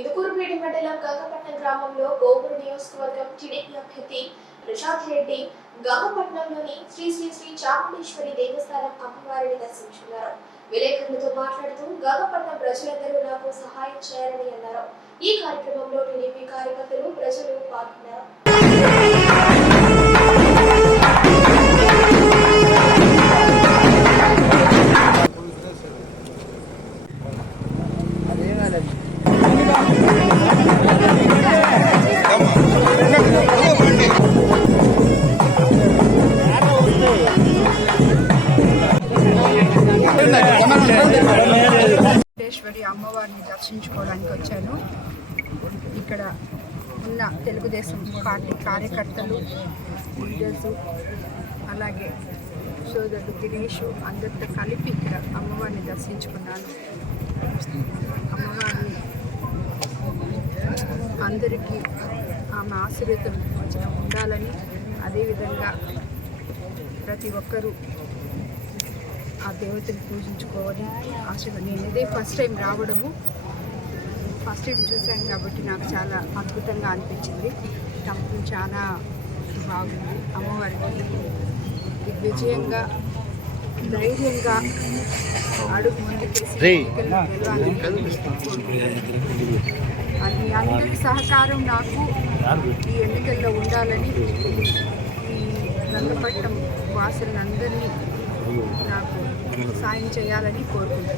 ఇదుకూరుపేట మండలం గంగపట్నం గ్రామంలో గోగురు నియోజకవర్గం టీడీపీ అభ్యర్థి ప్రశాంత్ రెడ్డి గంగపట్నంలోని శ్రీ శ్రీ శ్రీ చాముండేశ్వరి దేవస్థానం అమ్మవారిని దర్శించుకున్నారు. విలేకరులతో మాట్లాడుతూ గంగపట్నం ప్రజలందరూ నాకు సహాయం చేయాలని అన్నారు. ఈ కార్యక్రమంలో టీడీపీ ఆల్రెడీ అమ్మవారిని దర్శించుకోవడానికి వచ్చాను. ఇక్కడ ఉన్న తెలుగుదేశం పార్టీ కార్యకర్తలు లీడర్స్ అలాగే సోదరుడు దినేష్ అందరితో కలిపి ఇక్కడ అమ్మవారిని దర్శించుకున్నాను. అమ్మవారిని అందరికీ ఆమె ఆశీర్వదం వచ్చిన ఉండాలని అదేవిధంగా ప్రతి ఒక్కరూ దేవతని పూజించుకోవాలి. ఆశీర్వాదం నేను ఇదే ఫస్ట్ టైం రావడము. ఫస్ట్ టైం చూశాను కాబట్టి నాకు చాలా అద్భుతంగా అనిపించింది. టెంపుల్ చాలా బాగుంది. అమ్మవారికి విజయంగా ధైర్యంగా అడుగు అది అందరి సహకారం నాకు ఈ ఎన్నికల్లో ఉండాలని ఈ రంగపట్నం వాసులందరినీ నాకు సాయం చేయాలని కోరుకుంటున్నాను.